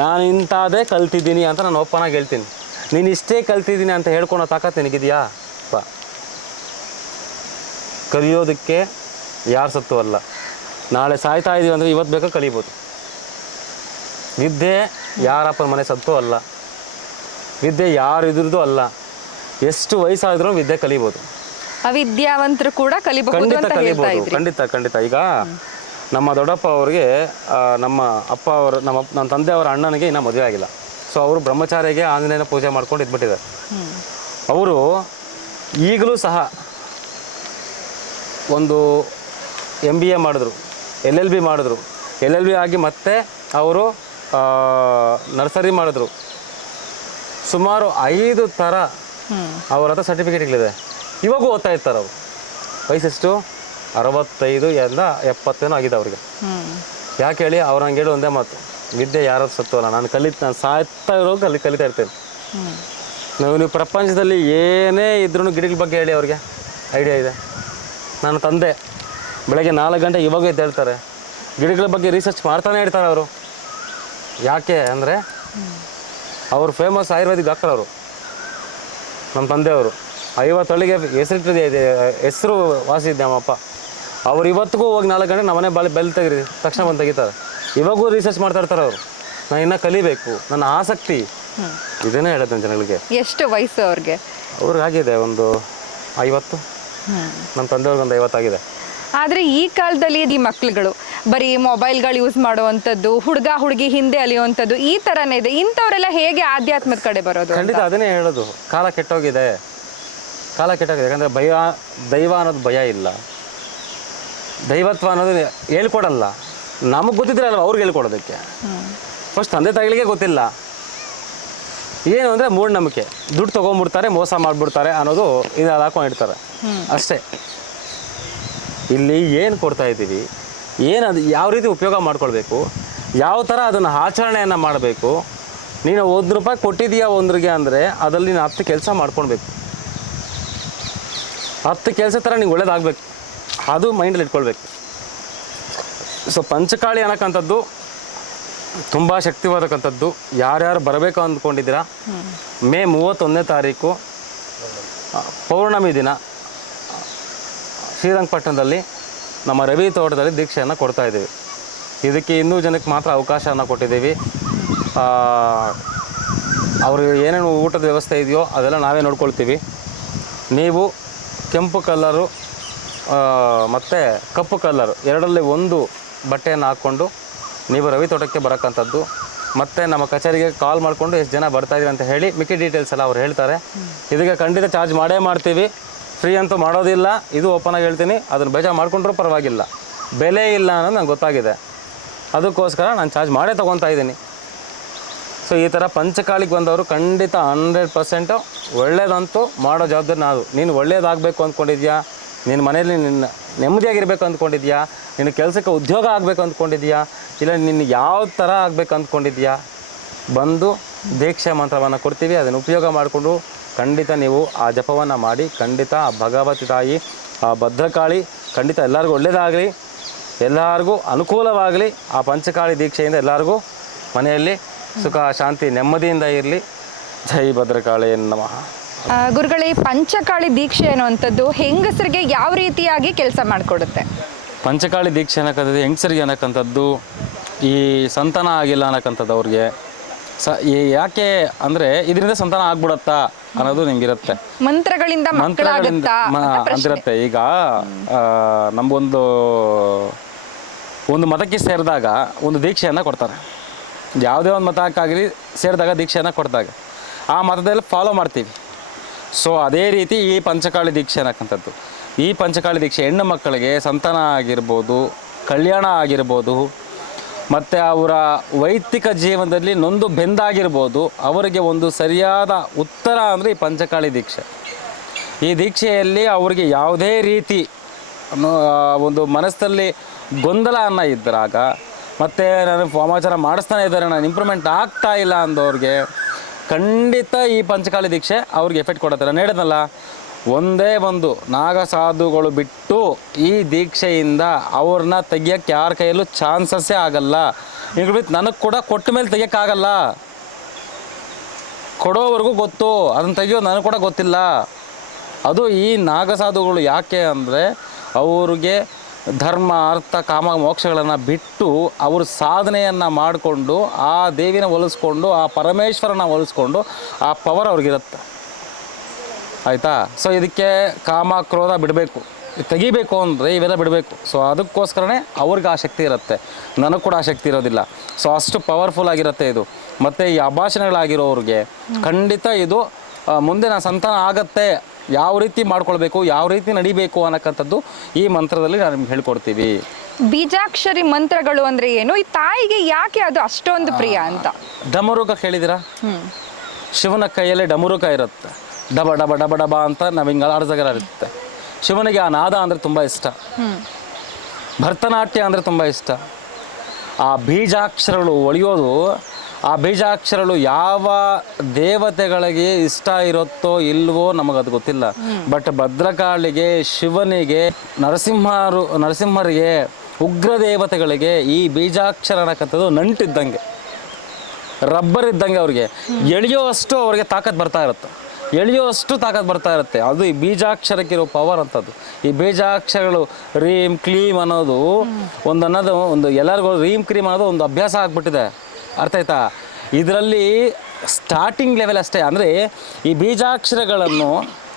ನಾನು ಇಂಥದ್ದೇ ಕಲ್ತಿದ್ದೀನಿ ಅಂತ ನಾನು ಓಪನಾಗಿ ಹೇಳ್ತೀನಿ. ನೀನು ಇಷ್ಟೇ ಕಲ್ತಿದ್ದೀನಿ ಅಂತ ಹೇಳ್ಕೊಳೋ ತಾಕತ್ತು ನಿನಗಿದೆಯಾ? ಕಲಿಯೋದಕ್ಕೆ ಯಾರು ಸತ್ತು ಅಲ್ಲ. ನಾಳೆ ಸಾಯ್ತಾ ಇದೀವಿ ಅಂದರೆ ಇವತ್ತು ಬೇಕಾದ್ರೆ ಕಲಿಬೋದು. ವಿದ್ಯೆ ಯಾರಪ್ಪನ ಮನೆ ಸತ್ತು ಅಲ್ಲ, ವಿದ್ಯೆ ಯಾರು ಇದ್ರದ್ದು ಅಲ್ಲ. ಎಷ್ಟು ವಯಸ್ಸಾದ್ರೂ ವಿದ್ಯೆ ಕಲಿಬೋದು. ಅವಿದ್ಯಾವಂತರು ಕೂಡ ಕಲಿಬಹುದು ಅಂತ ಹೇಳ್ತಾ ಇದ್ರಿ. ಖಂಡಿತ. ಈಗ ನಮ್ಮ ದೊಡ್ಡಪ್ಪ ಅವ್ರಿಗೆ ನಮ್ಮ ಅಪ್ಪ ಅವರು ನನ್ನ ತಂದೆ ಅವರ ಅಣ್ಣನಿಗೆ ಇನ್ನೂ ಮದುವೆ ಆಗಿಲ್ಲ. ಸೊ ಅವರು ಬ್ರಹ್ಮಚಾರಿಗೆ ಆಂಜನೇಯನ ಪೂಜೆ ಮಾಡ್ಕೊಂಡು ಇದ್ಬಿಟ್ಟಿದ್ದಾರೆ. ಅವರು ಈಗಲೂ ಸಹ ಒಂದು MBA ಮಾಡಿದ್ರು, LLB ಮಾಡಿದ್ರು, LLB ಆಗಿ ಮತ್ತೆ ಅವರು ನರ್ಸರಿ ಮಾಡಿದ್ರು. ಸುಮಾರು 5 ಥರ ಅವ್ರ ಹತ್ರ ಸರ್ಟಿಫಿಕೇಟ್ಗಳಿದೆ. ಇವಾಗೂ ಓದ್ತಾ ಇರ್ತಾರೆ. ಅವರು ವಯಸ್ಸೆಷ್ಟು 65 ಎಲ್ಲ 70 ಆಗಿದೆ ಅವ್ರಿಗೆ. ಯಾಕೆ ಹೇಳಿ? ಅವ್ರು ಹಂಗೆ ಹೇಳಿ ಒಂದೇ ಮಾತು, ವಿದ್ಯೆ ಯಾರು ಸತ್ತು ಅಲ್ಲ. ನಾನು ಸಾಯ್ತಾ ಇರೋದು ಕಲಿತಾ ಇರ್ತೇನೆ. ನೀವು ಪ್ರಪಂಚದಲ್ಲಿ ಏನೇ ಇದ್ರೂ ಗಿಡಗಳ ಬಗ್ಗೆ ಹೇಳಿ, ಅವ್ರಿಗೆ ಐಡಿಯಾ ಇದೆ. ನನ್ನ ತಂದೆ ಬೆಳಗ್ಗೆ 4 ಗಂಟೆ ಇವಾಗ ಎದ್ದೇಳ್ತಾರೆ, ಗಿಡಗಳ ಬಗ್ಗೆ ರಿಸರ್ಚ್ ಮಾಡ್ತಾನೆ ಇರ್ತಾರೆ ಅವರು. ಯಾಕೆ ಅಂದರೆ ಅವರು ಫೇಮಸ್ ಆಯುರ್ವೇದಿಕ್ ಡಾಕ್ಟರ್. ಅವರು ನಮ್ಮ ತಂದೆಯವರು 50 ಹಳ್ಳಿಗೆ ಹೆಸರು ವಾಸಿದ್ದೆ ನಮ್ಮಪ್ಪ. ಅವ್ರು ಇವತ್ತಿಗೂ ಹೋಗಿ 4 ಗಂಟೆ ನಮ್ಮನೆ ಬೆಲ್ ತೆಗೀರಿ ತಕ್ಷಣ ಬಂದು ತೆಗಿತಾರೆ. ಇವಾಗೂ ರಿಸರ್ಚ್ ಮಾಡ್ತಾ ಇರ್ತಾರೆ ಅವರು. ನಾನು ಇನ್ನೂ ಕಲಿಬೇಕು, ನನ್ನ ಆಸಕ್ತಿ ಇದನ್ನೇ ಹೇಳುತ್ತೇನೆ ಜನಗಳಿಗೆ. ಎಷ್ಟು ವಯಸ್ಸು ಅವ್ರಿಗೆ? ಅವ್ರಿಗಾಗಿದೆ ಒಂದು 50. ನಮ್ಮ ತಂದೆಯವ್ರಿಗೆ ಒಂದು 50 ಆಗಿದೆ. ಆದರೆ ಈ ಕಾಲದಲ್ಲಿ ಈ ಮಕ್ಳುಗಳು ಬರೀ ಮೊಬೈಲ್ಗಳು ಯೂಸ್ ಮಾಡುವಂಥದ್ದು, ಹುಡುಗಿ ಹಿಂದೆ ಅಲಿಯುವಂಥದ್ದು ಈ ಥರನೇ ಇದೆ. ಇಂಥವರೆಲ್ಲ ಹೇಗೆ ಆಧ್ಯಾತ್ಮದ ಕಡೆ ಬರೋದು? ಖಂಡಿತ ಅದನ್ನೇ ಹೇಳೋದು. ಕಾಲ ಕೆಟ್ಟೋಗಿದೆ. ಯಾಕಂದರೆ ದೈವ ಅನ್ನೋದು ಭಯ ಇಲ್ಲ. ದೈವತ್ವ ಅನ್ನೋದು ಹೇಳ್ಕೊಡಲ್ಲ. ನಮಗೆ ಗೊತ್ತಿದ್ರೆ ಅಲ್ವ ಅವ್ರಿಗೆ ಹೇಳ್ಕೊಡೋದಕ್ಕೆ. ಫಸ್ಟ್ ತಂದೆ ತಾಯಿಗಳಿಗೆ ಗೊತ್ತಿಲ್ಲ. ಏನು ಅಂದರೆ ಮೂಢನಂಬಿಕೆ. ದುಡ್ಡು ತೊಗೊಂಡ್ಬಿಡ್ತಾರೆ, ಮೋಸ ಮಾಡಿಬಿಡ್ತಾರೆ ಅನ್ನೋದು ಇದು ಹಾಕೊಂಡಿರ್ತಾರೆ ಅಷ್ಟೇ. ಇಲ್ಲಿ ಏನು ಕೊಡ್ತಾ ಇದ್ದೀವಿ, ಏನದು ಯಾವ ರೀತಿ ಉಪಯೋಗ ಮಾಡ್ಕೊಳ್ಬೇಕು, ಯಾವ ಥರ ಅದನ್ನು ಆಚರಣೆಯನ್ನು ಮಾಡಬೇಕು. ನೀನು ₹1 ಕೊಟ್ಟಿದ್ದೀಯಾ ಒಂದ್ರಿಗೆ ಅಂದರೆ ಅದರಲ್ಲಿ ನೀನು 10 ಕೆಲಸ ಮಾಡ್ಕೊಳ್ಬೇಕು. 10 ಕೆಲಸ ಥರ ನಿಂಗೆ ಒಳ್ಳೇದಾಗಬೇಕು. ಅದು ಮೈಂಡಲ್ಲಿ ಇಟ್ಕೊಳ್ಬೇಕು. ಸೊ ಪಂಚಕಾಳಿ ಅನ್ನೋಕ್ಕಂಥದ್ದು ತುಂಬ ಶಕ್ತಿವಾದಕ್ಕಂಥದ್ದು. ಯಾರ್ಯಾರು ಬರಬೇಕು ಅಂದ್ಕೊಂಡಿದ್ದೀರಾ, ಮೇ 31ನೇ ತಾರೀಕು ಪೌರ್ಣಮಿ ದಿನ ಶ್ರೀರಂಗಪಟ್ಟಣದಲ್ಲಿ ನಮ್ಮ ರವಿ ತೋಟದಲ್ಲಿ ದೀಕ್ಷೆಯನ್ನು ಕೊಡ್ತಾಯಿದ್ದೀವಿ. ಇದಕ್ಕೆ 200 ಜನಕ್ಕೆ ಮಾತ್ರ ಅವಕಾಶವನ್ನು ಕೊಟ್ಟಿದ್ದೀವಿ. ಅವರು ಏನೇನು ಊಟದ ವ್ಯವಸ್ಥೆ ಇದೆಯೋ ಅದೆಲ್ಲ ನಾವೇ ನೋಡ್ಕೊಳ್ತೀವಿ. ನೀವು ಕೆಂಪು ಕಲ್ಲರು ಮತ್ತು ಕಪ್ಪು ಕಲ್ಲರು ಎರಡರಲ್ಲಿ ಒಂದು ಬಟ್ಟೆಯನ್ನು ಹಾಕ್ಕೊಂಡು ನೀವು ರವಿ ತೋಟಕ್ಕೆ ಬರೋಕ್ಕಂಥದ್ದು. ಮತ್ತು ನಮ್ಮ ಕಚೇರಿಗೆ ಕಾಲ್ ಮಾಡಿಕೊಂಡು ಎಷ್ಟು ಜನ ಬರ್ತಾಯಿದ್ದೀವಿ ಅಂತ ಹೇಳಿ ಮಿಕ್ಕಿ ಡೀಟೇಲ್ಸ್ ಎಲ್ಲ ಅವ್ರು ಹೇಳ್ತಾರೆ. ಇದಕ್ಕೆ ಖಂಡಿತ ಚಾರ್ಜ್ ಮಾಡೇ ಮಾಡ್ತೀವಿ, ಫ್ರೀ ಅಂತೂ ಮಾಡೋದಿಲ್ಲ. ಇದು ಓಪನಾಗಿ ಹೇಳ್ತೀನಿ, ಅದನ್ನು ಬೇಜಾರು ಮಾಡ್ಕೊಂಡ್ರೂ ಪರವಾಗಿಲ್ಲ. ಬೆಲೆ ಇಲ್ಲ ಅನ್ನೋದು ನಂಗೆ ಗೊತ್ತಾಗಿದೆ, ಅದಕ್ಕೋಸ್ಕರ ನಾನು ಚಾರ್ಜ್ ಮಾಡೇ ತೊಗೊತಾ ಇದ್ದೀನಿ. ಸೊ ಈ ಥರ ಪಂಚಕಾಳಿಗೆ ಬಂದವರು ಖಂಡಿತ 100% ಒಳ್ಳೇದಂತೂ ಮಾಡೋ ಜವಾಬ್ದಾರಿ ನಾವು. ನೀನು ಒಳ್ಳೇದಾಗಬೇಕು ಅಂದ್ಕೊಂಡಿದ್ಯಾ, ನಿನ್ನ ಮನೇಲಿ ನಿನ್ನ ನೆಮ್ಮದಿಯಾಗಿರ್ಬೇಕು ಅಂದ್ಕೊಂಡಿದ್ಯಾ, ನಿನ್ನ ಕೆಲಸಕ್ಕೆ ಉದ್ಯೋಗ ಆಗಬೇಕು ಅಂದ್ಕೊಂಡಿದ್ಯಾ, ಇಲ್ಲ ನಿನ್ನ ಯಾವ ಥರ ಆಗಬೇಕು ಅಂದ್ಕೊಂಡಿದ್ಯಾ, ಬಂದು ದೀಕ್ಷೆ ಮಂತ್ರವನ್ನು ಕೊಡ್ತೀವಿ. ಅದನ್ನು ಉಪಯೋಗ ಮಾಡಿಕೊಂಡು ಖಂಡಿತ ನೀವು ಆ ಜಪವನ್ನು ಮಾಡಿ, ಖಂಡಿತ ಆ ಭಗವತಿ ತಾಯಿ, ಆ ಭದ್ರಕಾಳಿ ಖಂಡಿತ ಎಲ್ಲರಿಗೂ ಒಳ್ಳೆಯದಾಗಲಿ, ಎಲ್ಲರಿಗೂ ಅನುಕೂಲವಾಗಲಿ. ಆ ಪಂಚಕಾಳಿ ದೀಕ್ಷೆಯಿಂದ ಎಲ್ಲರಿಗೂ ಮನೆಯಲ್ಲಿ ಸುಖ ಶಾಂತಿ ನೆಮ್ಮದಿಯಿಂದ ಇರಲಿ. ಜೈ ಭದ್ರಕಾಳಿ ನಮಃ. ಗುರುಗಳೇ, ಈ ಪಂಚಕಾಳಿ ದೀಕ್ಷೆ ಅನ್ನುವಂಥದ್ದು ಹೆಂಗಸರಿಗೆ ಯಾವ ರೀತಿಯಾಗಿ ಕೆಲಸ ಮಾಡಿಕೊಡುತ್ತೆ? ಪಂಚಕಾಳಿ ದೀಕ್ಷೆ ಅನ್ನಕ್ಕಂಥದ್ದು ಹೆಂಗಸರಿಗೆ ಅನ್ನಕ್ಕಂಥದ್ದು ಈ ಸಂತಾನ ಆಗಿಲ್ಲ ಅನ್ನಕ್ಕಂಥದ್ದು ಅವ್ರಿಗೆ ಯಾಕೆ ಅಂದರೆ ಇದರಿಂದ ಸಂತಾನ ಆಗ್ಬಿಡತ್ತಾ ಅನ್ನೋದು ನಿಮಗಿರುತ್ತೆ. ಮಂತ್ರಗಳಿಂದ ಅಂತಿರುತ್ತೆ. ಈಗ ನಮಗೊಂದು ಮತಕ್ಕೆ ಸೇರಿದಾಗ ಒಂದು ದೀಕ್ಷೆಯನ್ನು ಕೊಡ್ತಾರೆ. ಯಾವುದೇ ಒಂದು ಮತಕ್ಕಾಗಲಿ ಸೇರಿದಾಗ ದೀಕ್ಷೆಯನ್ನು ಕೊಡ್ತಾರೆ, ಆ ಮತದಲ್ಲಿ ಫಾಲೋ ಮಾಡ್ತೀವಿ. ಸೊ ಅದೇ ರೀತಿ ಈ ಪಂಚಕಾಳಿ ದೀಕ್ಷೆ ಅನ್ನಕ್ಕಂಥದ್ದು, ಈ ಪಂಚಕಾಳಿ ದೀಕ್ಷೆ ಹೆಣ್ಣು ಮಕ್ಕಳಿಗೆ ಸಂತಾನ ಆಗಿರ್ಬೋದು, ಕಲ್ಯಾಣ ಆಗಿರ್ಬೋದು, ಮತ್ತು ಅವರ ವೈಯಕ್ತಿಕ ಜೀವನದಲ್ಲಿ ನೊಂದು ಬೆಂದಾಗಿರ್ಬೋದು, ಅವರಿಗೆ ಒಂದು ಸರಿಯಾದ ಉತ್ತರ ಅಂದರೆ ಈ ಪಂಚಕಾಳಿ ದೀಕ್ಷೆ. ಈ ದೀಕ್ಷೆಯಲ್ಲಿ ಅವರಿಗೆ ಯಾವುದೇ ರೀತಿ ಒಂದು ಮನಸ್ಸಲ್ಲಿ ಗೊಂದಲ ಅನ್ನ ಇದ್ದಾಗ, ಮತ್ತು ನಾನು ವಾಮಾಚಾರ ಮಾಡಿಸ್ತಾನೆ ಇದ್ದಾರೆ, ನಾನು ಇಂಪ್ರೂವ್ಮೆಂಟ್ ಆಗ್ತಾ ಇಲ್ಲ ಅಂದವ್ರಿಗೆ ಖಂಡಿತ ಈ ಪಂಚಕಾಳಿ ದೀಕ್ಷೆ ಅವ್ರಿಗೆ ಎಫೆಕ್ಟ್ ಕೊಡುತ್ತೆ. ನಾನು ಹೇಳಿದ್ನಲ್ಲ, ಒಂದೇ ಒಂದು ನಾಗ ಸಾಧುಗಳು ಬಿಟ್ಟು ಈ ದೀಕ್ಷೆಯಿಂದ ಅವ್ರನ್ನ ತೆಗಿಯೋಕ್ಕೆ ಯಾರ ಕೈಯಲ್ಲೂ ಚಾನ್ಸಸ್ಸೇ ಆಗಲ್ಲ. ಈಗ ನನಗೆ ಕೂಡ ಕೊಟ್ಟ ಮೇಲೆ ತೆಗಿಯೋಕ್ಕಾಗಲ್ಲ, ಕೊಡೋವರೆಗೂ ಗೊತ್ತು, ಅದನ್ನು ತೆಗಿಯೋದು ನನಗೆ ಕೂಡ ಗೊತ್ತಿಲ್ಲ. ಅದು ಈ ನಾಗಸಾಧುಗಳು ಯಾಕೆ ಅಂದರೆ ಅವ್ರಿಗೆ ಧರ್ಮ ಅರ್ಥ ಕಾಮ ಮೋಕ್ಷಗಳನ್ನು ಬಿಟ್ಟು ಅವರು ಸಾಧನೆಯನ್ನು ಮಾಡಿಕೊಂಡು ಆ ದೇವಿನ ಒಲಿಸ್ಕೊಂಡು ಆ ಪರಮೇಶ್ವರನ ಒಲಿಸ್ಕೊಂಡು ಆ ಪವರ್ ಅವ್ರಿಗಿರುತ್ತೆ. ಆಯಿತಾ? ಸೊ ಇದಕ್ಕೆ ಕಾಮ ಕ್ರೋಧ ಬಿಡಬೇಕು, ತೆಗಿಬೇಕು ಅಂದರೆ ಇವೆಲ್ಲ ಬಿಡಬೇಕು. ಸೊ ಅದಕ್ಕೋಸ್ಕರನೇ ಅವ್ರಿಗೆ ಆ ಶಕ್ತಿ ಇರುತ್ತೆ, ನನಗೆ ಕೂಡ ಆ ಶಕ್ತಿ ಇರೋದಿಲ್ಲ. ಸೊ ಅಷ್ಟು ಪವರ್ಫುಲ್ ಆಗಿರುತ್ತೆ ಇದು. ಮತ್ತು ಈ ಅಭಾಷಣಗಳಾಗಿರೋರಿಗೆ ಖಂಡಿತ ಇದು ಮುಂದೆ ನಾನು ಸಂತಾನ ಆಗತ್ತೆ, ಯಾವ ರೀತಿ ಮಾಡ್ಕೊಳ್ಬೇಕು, ಯಾವ ರೀತಿ ನಡಿಬೇಕು ಅನ್ನಕ್ಕಂಥದ್ದು ಈ ಮಂತ್ರದಲ್ಲಿ ನಾನು ನಿಮ್ಗೆ ಹೇಳ್ಕೊಡ್ತೀವಿ. ಬೀಜಾಕ್ಷರಿ ಮಂತ್ರಗಳು ಅಂದರೆ ಏನು? ಈ ತಾಯಿಗೆ ಯಾಕೆ ಅದು ಅಷ್ಟೊಂದು ಪ್ರಿಯ ಅಂತ? ಡಮರುಕ ಕೇಳಿದಿರಾ? ಶಿವನ ಕೈಯಲ್ಲಿ ಡಮರುಕ ಇರುತ್ತೆ, ಡಬ ಡಬ ಡಬ ಡಬ ಅಂತ ನಾವು ಹಿಂಗೆ ಆಡ್ದಾಗ ಇರುತ್ತೆ. ಶಿವನಿಗೆ ಆ ನಾದ ಅಂದರೆ ತುಂಬ ಇಷ್ಟ, ಭರತನಾಟ್ಯ ಅಂದರೆ ತುಂಬ ಇಷ್ಟ. ಆ ಬೀಜಾಕ್ಷರಗಳು ಒಳೆಯೋದು, ಆ ಬೀಜಾಕ್ಷರಗಳು ಯಾವ ದೇವತೆಗಳಿಗೆ ಇಷ್ಟ ಇರುತ್ತೋ ಇಲ್ವೋ ನಮಗದು ಗೊತ್ತಿಲ್ಲ. ಬಟ್ ಭದ್ರಕಾಳಿಗೆ, ಶಿವನಿಗೆ, ನರಸಿಂಹರಿಗೆ, ಉಗ್ರ ದೇವತೆಗಳಿಗೆ ಈ ಬೀಜಾಕ್ಷರ ಅನ್ನಕ್ಕಂಥದ್ದು ನಂಟಿದ್ದಂಗೆ, ರಬ್ಬರ್ ಇದ್ದಂಗೆ. ಅವ್ರಿಗೆ ಎಳೆಯೋಷ್ಟು ಅವ್ರಿಗೆ ತಾಕತ್ ಬರ್ತಾ ಇರುತ್ತೆ. ಅದು ಈ ಬೀಜಾಕ್ಷರಕ್ಕಿರೋ ಪವರ್ ಅಂತದ್ದು. ಈ ಬೀಜಾಕ್ಷರಗಳು ರೀಮ್ ಕ್ಲೀಮ್ ಅನ್ನೋದು ಒಂದು ಎಲ್ಲರಿಗೂ ರೀಮ್ ಕ್ರೀಮ್ ಅನ್ನೋದು ಒಂದು ಅಭ್ಯಾಸ ಆಗ್ಬಿಟ್ಟಿದೆ. ಅರ್ಥ ಆಯ್ತಾ? ಇದರಲ್ಲಿ ಸ್ಟಾರ್ಟಿಂಗ್ ಲೆವೆಲ್ ಅಷ್ಟೇ. ಅಂದರೆ ಈ ಬೀಜಾಕ್ಷರಗಳನ್ನು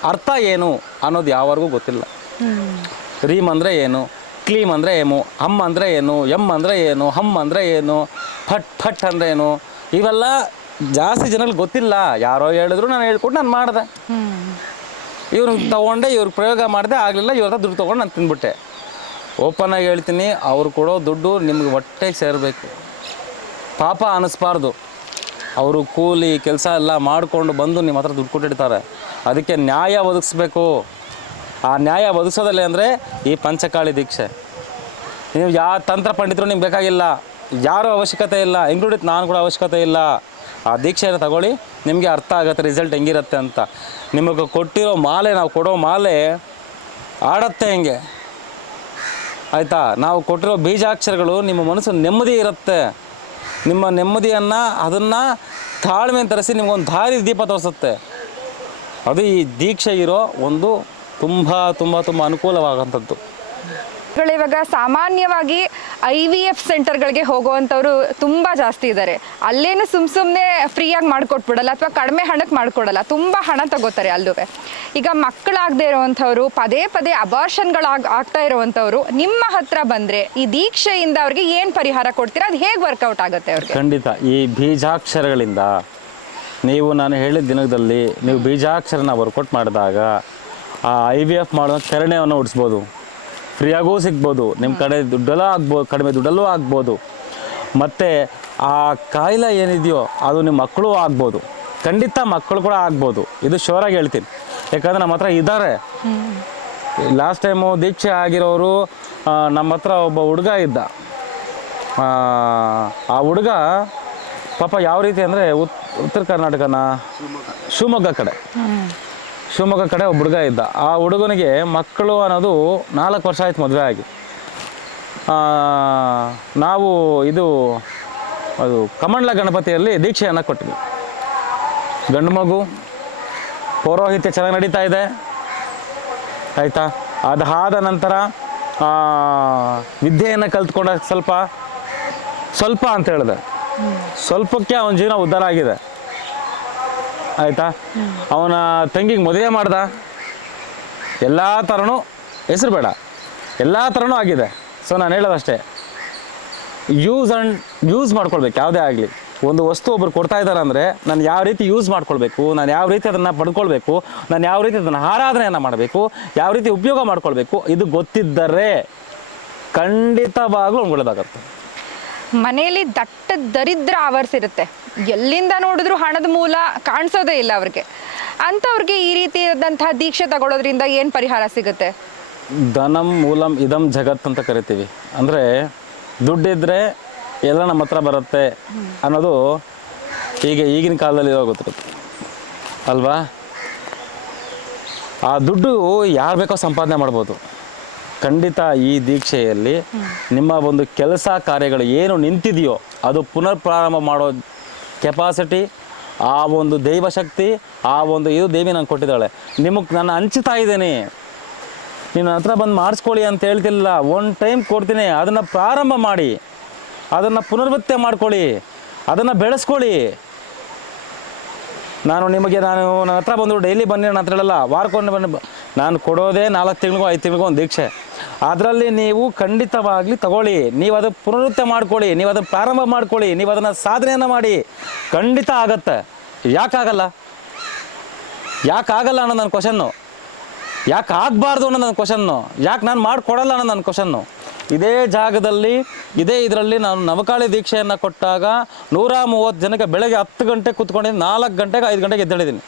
ಅರ್ಥ ಏನು ಅನ್ನೋದು ಯಾವಾರಿಗೂ ಗೊತ್ತಿಲ್ಲ. ರೀಮ್ ಅಂದರೆ ಏನು, ಕ್ಲೀಮ್ ಅಂದರೆ ಏನು, ಹಮ್ ಅಂದರೆ ಏನು, ಎಮ್ ಅಂದರೆ ಏನು, ಹಮ್ ಅಂದರೆ ಏನು, ಫಟ್ ಫಟ್ ಅಂದರೆ ಏನು, ಇವೆಲ್ಲ ಜಾಸ್ತಿ ಜನಗಳಿಗೆ ಗೊತ್ತಿಲ್ಲ. ಯಾರೋ ಹೇಳಿದ್ರು, ನಾನು ಹೇಳ್ಕೊಟ್ಟು ನಾನು ಮಾಡಿದೆ. ಇವ್ರಿಗೆ ತೊಗೊಂಡೆ, ಇವ್ರಿಗೆ ಪ್ರಯೋಗ ಮಾಡಿದೆ, ಆಗಲಿಲ್ಲ, ಇವ್ರ ದುಡ್ಡು ತೊಗೊಂಡು ನಾನು ತಿಂದ್ಬಿಟ್ಟೆ. ಓಪನ್ ಆಗಿ ಹೇಳ್ತೀನಿ, ಅವ್ರು ಕೊಡೋ ದುಡ್ಡು ನಿಮ್ಗೆ ಹೊಟ್ಟೆಗೆ ಸೇರಬೇಕು, ಪಾಪ ಅನ್ನಿಸ್ಬಾರ್ದು. ಅವರು ಕೂಲಿ ಕೆಲಸ ಎಲ್ಲ ಮಾಡಿಕೊಂಡು ಬಂದು ನಿಮ್ಮ ಹತ್ರ ದುಡ್ಡು ಕೊಟ್ಟಿರ್ತಾರೆ. ಅದಕ್ಕೆ ನ್ಯಾಯ ಒದಗಿಸ್ಬೇಕು. ಆ ನ್ಯಾಯ ಒದಗಿಸೋದಲ್ಲೇ ಅಂದರೆ ಈ ಪಂಚಕಾಳಿ ದೀಕ್ಷೆ. ನೀವು ಯಾವ ತಂತ್ರ ಪಂಡಿತರು ನಿಮ್ಗೆ ಬೇಕಾಗಿಲ್ಲ, ಯಾರೂ ಅವಶ್ಯಕತೆ ಇಲ್ಲ, ಇನ್ಕ್ಲೂಡಿಟ್ ನಾನು ಕೂಡ ಅವಶ್ಯಕತೆ ಇಲ್ಲ. ಆ ದೀಕ್ಷೆಯನ್ನು ತಗೊಳ್ಳಿ, ನಿಮಗೆ ಅರ್ಥ ಆಗುತ್ತೆ ರಿಸಲ್ಟ್ ಹೆಂಗಿರುತ್ತೆ ಅಂತ. ನಿಮಗೆ ಕೊಟ್ಟಿರೋ ಮಾಲೆ, ನಾವು ಕೊಡೋ ಮಾಲೆ ಆಡತ್ತೆ ಹೆಂಗೆ, ಆಯಿತಾ? ನಾವು ಕೊಟ್ಟಿರೋ ಬೀಜಾಕ್ಷರಗಳು ನಿಮ್ಮ ಮನಸ್ಸು ನೆಮ್ಮದಿ ಇರುತ್ತೆ. ನಿಮ್ಮ ನೆಮ್ಮದಿಯನ್ನು ಅದನ್ನು ತಾಳ್ಮೆ ತರಿಸಿ ನಿಮಗೊಂದು ದಾರಿ ದೀಪ ತೋರಿಸುತ್ತೆ. ಅದು ಈ ದೀಕ್ಷೆ ಇರೋ ಒಂದು ತುಂಬ ತುಂಬ ತುಂಬ ಅನುಕೂಲವಾಗಂಥದ್ದು. ಇವಾಗ ಸಾಮಾನ್ಯವಾಗಿ IVF ಸೆಂಟರ್ಗಳಿಗೆ ಹೋಗುವಂಥವ್ರು ತುಂಬ ಜಾಸ್ತಿ ಇದ್ದಾರೆ. ಅಲ್ಲೇನು ಸುಮ್ಮನೆ ಫ್ರೀಯಾಗಿ ಮಾಡಿಕೊಟ್ಬಿಡಲ್ಲ ಅಥವಾ ಕಡಿಮೆ ಹಣಕ್ಕೆ ಮಾಡಿಕೊಡಲ್ಲ, ತುಂಬ ಹಣ ತಗೋತಾರೆ ಅಲ್ಲೂ. ಈಗ ಮಕ್ಕಳಾಗದೇ ಇರೋವಂಥವ್ರು, ಪದೇ ಪದೇ ಆಗ್ತಾ ಇರೋವಂಥವ್ರು ನಿಮ್ಮ ಹತ್ರ ಬಂದರೆ ಈ ದೀಕ್ಷೆಯಿಂದ ಅವ್ರಿಗೆ ಏನು ಪರಿಹಾರ ಕೊಡ್ತೀರಾ? ಅದು ಹೇಗೆ ವರ್ಕೌಟ್ ಆಗುತ್ತೆ ಅವ್ರಿಗೆ? ಖಂಡಿತ ಈ ಬೀಜಾಕ್ಷರಗಳಿಂದ ನೀವು ನಾನು ಹೇಳಿದ ದಿನದಲ್ಲಿ ನೀವು ಬೀಜಾಕ್ಷರನ ವರ್ಕೌಟ್ ಮಾಡಿದಾಗ ಆ IVF ಮಾಡೋ ಕರಣೆಯನ್ನು ಉಡಿಸ್ಬೋದು, ಫ್ರೀಯಾಗೂ ಸಿಗ್ಬೋದು, ನಿಮ್ಮ ಕಡೆ ದುಡ್ಡೆಲ್ಲ ಆಗ್ಬೋದು, ಕಡಿಮೆ ದುಡ್ಡಲ್ಲೂ ಆಗ್ಬೋದು. ಮತ್ತು ಆ ಕಾಯಿಲೆ ಏನಿದೆಯೋ ಅದು ನಿಮ್ಮ ಮಕ್ಕಳು ಆಗ್ಬೋದು, ಖಂಡಿತ ಮಕ್ಕಳು ಕೂಡ ಆಗ್ಬೋದು. ಇದು ಶೋರಾಗಿ ಹೇಳ್ತೀನಿ, ಯಾಕಂದರೆ ನಮ್ಮ ಹತ್ರ ಇದ್ದಾರೆ. ಲಾಸ್ಟ್ ಟೈಮು ದೀಕ್ಷೆ ಆಗಿರೋರು ನಮ್ಮ ಹತ್ರ ಒಬ್ಬ ಹುಡುಗ ಇದ್ದ. ಆ ಹುಡುಗ ಪಾಪ ಯಾವ ರೀತಿ ಅಂದರೆ ಉತ್ತರ ಕರ್ನಾಟಕನ ಶಿವಮೊಗ್ಗ ಕಡೆ ಒಬ್ಬ ಹುಡುಗ ಇದ್ದ. ಆ ಹುಡುಗನಿಗೆ ಮಕ್ಕಳು ಅನ್ನೋದು 4 ವರ್ಷ ಆಯ್ತು ಮದುವೆ ಆಗಿ. ನಾವು ಅದು ಕಮಂಡ್ಲ ಗಣಪತಿಯಲ್ಲಿ ದೀಕ್ಷೆಯನ್ನು ಕೊಟ್ವಿ. ಗಂಡು ಮಗು, ಪೌರೋಹಿತ್ಯ ಚೆನ್ನಾಗಿ ನಡೀತಾ ಇದೆ, ಆಯಿತಾ. ಅದಾದ ನಂತರ ವಿದ್ಯೆಯನ್ನು ಕಲ್ತ್ಕೊಂಡ ಸ್ವಲ್ಪ ಅಂತ ಹೇಳಿದೆ, ಸ್ವಲ್ಪಕ್ಕೆ ಅವನ ಜೀವನ ಉದ್ಧಾರ ಆಗಿದೆ, ಆಯಿತಾ. ಅವನ ತಂಗಿಗೆ ಮದುವೆ ಮಾಡ್ದ, ಎಲ್ಲ ಥರನೂ, ಹೆಸರು ಬೇಡ, ಎಲ್ಲ ಥರನೂ ಆಗಿದೆ. ಸೊ ನಾನು ಹೇಳೋದಷ್ಟೇ, ಯೂಸ್ ಮಾಡ್ಕೊಳ್ಬೇಕು. ಯಾವುದೇ ಆಗಲಿ ಒಂದು ವಸ್ತು ಒಬ್ರು ಕೊಡ್ತಾ ಇದ್ದಾರೆ ಅಂದರೆ ನಾನು ಯಾವ ರೀತಿ ಯೂಸ್ ಮಾಡ್ಕೊಳ್ಬೇಕು, ನಾನು ಯಾವ ರೀತಿ ಅದನ್ನು ಪಡ್ಕೊಳ್ಬೇಕು, ನಾನು ಯಾವ ರೀತಿ ಅದನ್ನು ಆರಾಧನೆಯನ್ನು ಮಾಡಬೇಕು, ಯಾವ ರೀತಿ ಉಪಯೋಗ ಮಾಡ್ಕೊಳ್ಬೇಕು, ಇದು ಗೊತ್ತಿದ್ದರೆ ಖಂಡಿತವಾಗ್ಲೂ ಒಳ್ಳೆಯದಾಗತ್ತೆ. ಮನೆಯಲ್ಲಿ ದಟ್ಟ ದರಿದ್ರ ಆವರಿಸಿರುತ್ತೆ, ಎಲ್ಲಿಂದ ನೋಡಿದ್ರು ಹಣದ ಮೂಲ ಕಾಣಿಸೋದೇ ಇಲ್ಲ ಅವ್ರಿಗೆ. ಅಂಥವ್ರಿಗೆ ಈ ರೀತಿಯಾದಂತಹ ದೀಕ್ಷೆ ತಗೊಳ್ಳೋದ್ರಿಂದ ಏನು ಪರಿಹಾರ ಸಿಗುತ್ತೆ? ಧನಂ ಮೂಲಂ ಇದಂ ಜಗತ್ ಅಂತ ಕರಿತೀವಿ. ಅಂದರೆ ದುಡ್ಡಿದ್ರೆ ಎಲ್ಲ ನಮ್ಮ ಹತ್ರ ಬರುತ್ತೆ ಅನ್ನೋದು ಈಗಿನ ಕಾಲದಲ್ಲಿ ಗೊತ್ತಿರುತ್ತೆ ಅಲ್ವಾ. ಆ ದುಡ್ಡು ಯಾರು ಬೇಕೋ ಸಂಪಾದನೆ ಮಾಡ್ಬೋದು. ಖಂಡಿತ ಈ ದೀಕ್ಷೆಯಲ್ಲಿ ನಿಮ್ಮ ಒಂದು ಕೆಲಸ ಕಾರ್ಯಗಳು ಏನು ನಿಂತಿದೆಯೋ ಅದು ಪುನರ್ ಪ್ರಾರಂಭ ಮಾಡೋ ಕೆಪಾಸಿಟಿ, ಆ ಒಂದು ದೈವಶಕ್ತಿ, ಆ ಒಂದು ಇದು ದೇವಿ ನಂಗೆ ಕೊಟ್ಟಿದ್ದಾಳೆ. ನಿಮಗೆ ನಾನು ಹಂಚ್ತಾ ಇದ್ದೀನಿ, ನೀನು ಹತ್ರ ಬಂದು ಮಾಡಿಸ್ಕೊಳ್ಳಿ ಅಂತ ಹೇಳ್ತಿಲ್ಲ. ಒನ್ ಟೈಮ್ ಕೊಡ್ತೀನಿ, ಅದನ್ನು ಪ್ರಾರಂಭ ಮಾಡಿ, ಅದನ್ನು ಪುನರ್ವೃತ್ತಿ ಮಾಡ್ಕೊಳ್ಳಿ, ಅದನ್ನು ಬೆಳೆಸ್ಕೊಳ್ಳಿ. ನನ್ನ ಹತ್ರ ಬಂದು ಡೈಲಿ ಬನ್ನಿ ನನ್ನ ಹತ್ರ ಹೇಳಲ್ಲ, ವಾರಕ್ಕೊಂದು ಬನ್ನಿ. ನಾನು ಕೊಡೋದೇ 4 ತಿಂಗಳಿಗೋ 5 ತಿಂಗಳಿಗೋ ಒಂದು ದೀಕ್ಷೆ. ಅದರಲ್ಲಿ ನೀವು ಖಂಡಿತವಾಗಲಿ ತಗೊಳ್ಳಿ, ನೀವು ಅದನ್ನು ಪುನರುತ್ಥಾನ ಮಾಡ್ಕೊಳ್ಳಿ, ನೀವು ಅದನ್ನು ಪ್ರಾರಂಭ ಮಾಡ್ಕೊಳ್ಳಿ, ನೀವು ಅದನ್ನು ಸಾಧನೆಯನ್ನು ಮಾಡಿ, ಖಂಡಿತ ಆಗತ್ತೆ. ಯಾಕಾಗಲ್ಲ ಅನ್ನೋ ನನ್ನ ಕ್ವಶನ್ನು, ಯಾಕೆ ಆಗಬಾರ್ದು ಅನ್ನೋ ನನ್ನ ಕ್ವಶನ್ನು, ಯಾಕೆ ನಾನು ಮಾಡಿಕೊಡಲ್ಲ ಅನ್ನೋ ನನ್ನ ಕ್ವಶನ್ನು. ಇದೇ ಜಾಗದಲ್ಲಿ ಇದರಲ್ಲಿ ನಾನು ನವಕಾಳಿ ದೀಕ್ಷೆಯನ್ನು ಕೊಟ್ಟಾಗ 130 ಜನಕ್ಕೆ ಬೆಳಗ್ಗೆ 10 ಗಂಟೆ ಕೂತ್ಕೊಂಡಿದ್ದೀನಿ, 4 ಗಂಟೆಗೆ 5 ಗಂಟೆಗೆ ಎದ್ದೇಳಿದ್ದೀನಿ.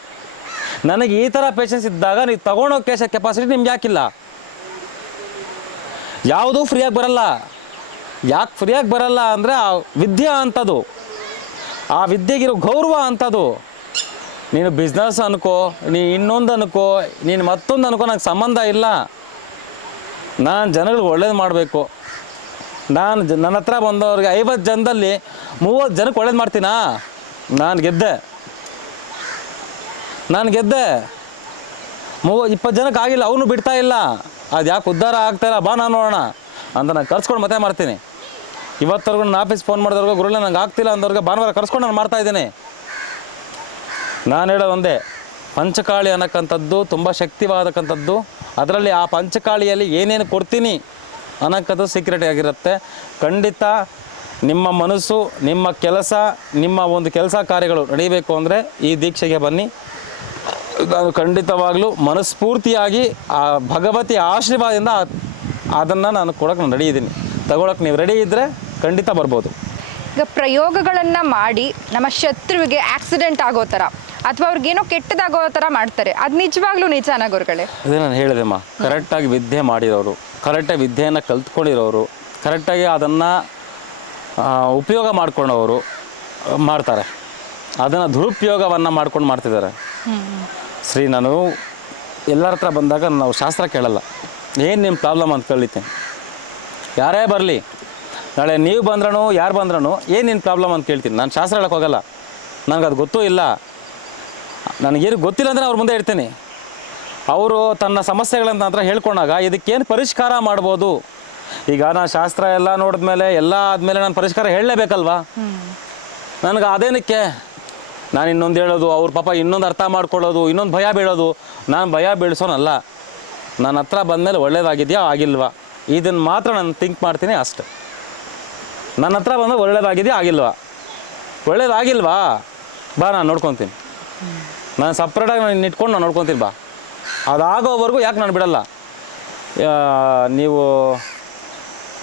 ನನಗೆ ಈ ಥರ ಪೇಷನ್ಸ್ ಇದ್ದಾಗ ನೀವು ತಗೊಳ್ಳೋ ಕೆಪಾಸಿಟಿ ನಿಮ್ಗೆ ಯಾಕಿಲ್ಲ? ಯಾವುದೂ ಫ್ರೀಯಾಗಿ ಬರಲ್ಲ. ಯಾಕೆ ಫ್ರೀಯಾಗಿ ಬರಲ್ಲ ಅಂದರೆ ಆ ವಿದ್ಯೆ ಅಂಥದ್ದು, ಆ ವಿದ್ಯೆಗಿರೋ ಗೌರವ ಅಂಥದ್ದು. ನೀನು ಬಿಸ್ನೆಸ್ ಅನ್ಕೋ, ಇನ್ನೊಂದು ಅನ್ಕೋ, ನೀನು ಮತ್ತೊಂದು ಅನ್ಕೋ, ನನಗೆ ಸಂಬಂಧ ಇಲ್ಲ. ನಾನು ಜನಗಳಿಗೆ ಒಳ್ಳೇದು ಮಾಡಬೇಕು. ನನ್ನ ಹತ್ರ ಬಂದವ್ರಿಗೆ 50 ಜನದಲ್ಲಿ 30 ಜನಕ್ಕೆ ಒಳ್ಳೇದು ಮಾಡ್ತೀನಾ? ನಾನು ಗೆದ್ದೆ. 20 ಜನಕ್ಕೆ ಆಗಿಲ್ಲ, ಅವನು ಬಿಡ್ತಾ ಇಲ್ಲ. ಅದು ಯಾಕೆ ಉದ್ಧಾರ ಆಗ್ತಾಯಿಲ್ಲ, ಬಾ ನಾನು ನೋಡೋಣ ಅಂತ ನಾನು ಕರ್ಸ್ಕೊಂಡು ಮತ್ತೆ ಮಾಡ್ತೀನಿ. ಇವತ್ತವರೆಗೂ ನನ್ನ ಆಫೀಸ್ ಫೋನ್ ಮಾಡಿದವ್ರಿಗೆ, ಗುರುಳೆ ನಂಗೆ ಆಗ್ತಿಲ್ಲ ಅಂದವ್ರಿಗೆ ಭಾನುವಾರ ಕರ್ಸ್ಕೊಂಡು ನಾನು ಮಾಡ್ತಾಯಿದ್ದೀನಿ. ನಾನು ಹೇಳೋದು ಒಂದೇ, ಪಂಚಕಾಳಿ ಅನ್ನೋಕ್ಕಂಥದ್ದು ತುಂಬ ಶಕ್ತಿವಾದಕ್ಕಂಥದ್ದು. ಅದರಲ್ಲಿ ಆ ಪಂಚಕಾಳಿಯಲ್ಲಿ ಏನೇನು ಕೊಡ್ತೀನಿ ಅನ್ನೋಕ್ಕಂಥದ್ದು ಸೀಕ್ರೆಟ್ ಆಗಿರುತ್ತೆ. ಖಂಡಿತ ನಿಮ್ಮ ಮನಸ್ಸು, ನಿಮ್ಮ ಕೆಲಸ, ನಿಮ್ಮ ಒಂದು ಕೆಲಸ ಕಾರ್ಯಗಳು ನಡೀಬೇಕು ಅಂದರೆ ಈ ದೀಕ್ಷೆಗೆ ಬನ್ನಿ. ನಾನು ಖಂಡಿತವಾಗಲೂ ಮನಸ್ಫೂರ್ತಿಯಾಗಿ ಆ ಭಗವತಿ ಆಶೀರ್ವಾದದಿಂದ ಅದನ್ನು ನಾನು ಕೊಡೋಕ್ಕೆ ನಾನು ರೆಡಿ ಇದ್ದೀನಿ. ತಗೊಳಕ್ಕೆ ನೀವು ರೆಡಿ ಇದ್ದರೆ ಖಂಡಿತ ಬರ್ಬೋದು. ಈಗ ಪ್ರಯೋಗಗಳನ್ನು ಮಾಡಿ ನಮ್ಮ ಶತ್ರುವಿಗೆ ಆಕ್ಸಿಡೆಂಟ್ ಆಗೋ ಥರ ಅಥವಾ ಅವ್ರಿಗೇನೋ ಕೆಟ್ಟದಾಗೋ ಥರ ಮಾಡ್ತಾರೆ, ಅದು ನಿಜವಾಗ್ಲೂ ನಿಜಾನ ಗುರುಗಳೇ? ಅದೇ ನಾನು ಹೇಳಿದೆಮ್ಮ, ಕರೆಕ್ಟಾಗಿ ವಿದ್ಯೆ ಮಾಡಿರೋರು, ಕರೆಕ್ಟಾಗಿ ವಿದ್ಯೆಯನ್ನು ಕಲ್ತ್ಕೊಂಡಿರೋರು, ಕರೆಕ್ಟಾಗಿ ಅದನ್ನು ಉಪಯೋಗ ಮಾಡ್ಕೊಂಡವರು ಮಾಡ್ತಾರೆ. ಅದನ್ನು ದುರುಪಯೋಗವನ್ನು ಮಾಡ್ಕೊಂಡು ಮಾಡ್ತಿದ್ದಾರೆ. ನಾನು ಎಲ್ಲರ ಹತ್ರ ಬಂದಾಗ ನಾವು ಶಾಸ್ತ್ರ ಕೇಳಲ್ಲ, ಏನು ನಿಮ್ಮ ಪ್ರಾಬ್ಲಮ್ ಅಂತ ಕೇಳಿತೀನಿ. ಯಾರೇ ಬರಲಿ, ನಾಳೆ ನೀವು ಬಂದ್ರೂ ಯಾರು ಬಂದ್ರೂ ಏನು ನಿನ್ನ ಪ್ರಾಬ್ಲಮ್ ಅಂತ ಕೇಳ್ತೀನಿ. ನಾನು ಶಾಸ್ತ್ರ ಹೇಳಕ್ಕೆ ಹೋಗಲ್ಲ, ನನಗೆ ಅದು ಗೊತ್ತೂ ಇಲ್ಲ. ನನಗೇನು ಗೊತ್ತಿಲ್ಲ ಅಂದರೆ ಅವ್ರ ಮುಂದೆ ಇಡ್ತೀನಿ. ಅವರು ತನ್ನ ಸಮಸ್ಯೆಗಳನ್ನ ಹತ್ರ ಹೇಳ್ಕೊಂಡಾಗ ಇದಕ್ಕೇನು ಪರಿಷ್ಕಾರ ಮಾಡ್ಬೋದು, ಈಗ ನಾನು ಶಾಸ್ತ್ರ ಎಲ್ಲ ನೋಡಿದ್ಮೇಲೆ ಎಲ್ಲ ಆದಮೇಲೆ ನಾನು ಪರಿಷ್ಕಾರ ಹೇಳಲೇಬೇಕಲ್ವಾ? ನನಗೆ ಅದೇನಕ್ಕೆ ನಾನು ಇನ್ನೊಂದು ಹೇಳೋದು, ಅವ್ರ ಪಾಪ ಇನ್ನೊಂದು ಅರ್ಥ ಮಾಡ್ಕೊಳ್ಳೋದು, ಇನ್ನೊಂದು ಭಯ ಬೀಳೋದು. ನಾನು ಭಯ ಬೀಳ್ಸೋನಲ್ಲ. ನನ್ನ ಹತ್ರ ಬಂದಮೇಲೆ ಒಳ್ಳೇದಾಗಿದೆಯಾ ಆಗಿಲ್ವಾ ಇದನ್ನು ಮಾತ್ರ ನಾನು ಥಿಂಕ್ ಮಾಡ್ತೀನಿ ಅಷ್ಟೆ. ನನ್ನ ಹತ್ರ ಬಂದಾಗ ಒಳ್ಳೇದಾಗಿದೆಯಾ ಒಳ್ಳೇದಾಗಿಲ್ವಾ ಬಾ ನಾನು ನೋಡ್ಕೊತೀನಿ. ನಾನು ಸಪ್ರೇಟಾಗಿ ನಾನು ಇಟ್ಕೊಂಡು ನಾನು ನೋಡ್ಕೊತೀನಿ ಬಾ. ಅದಾಗೋವರೆಗೂ ಯಾಕೆ ನಾನು ಬಿಡಲ್ಲ.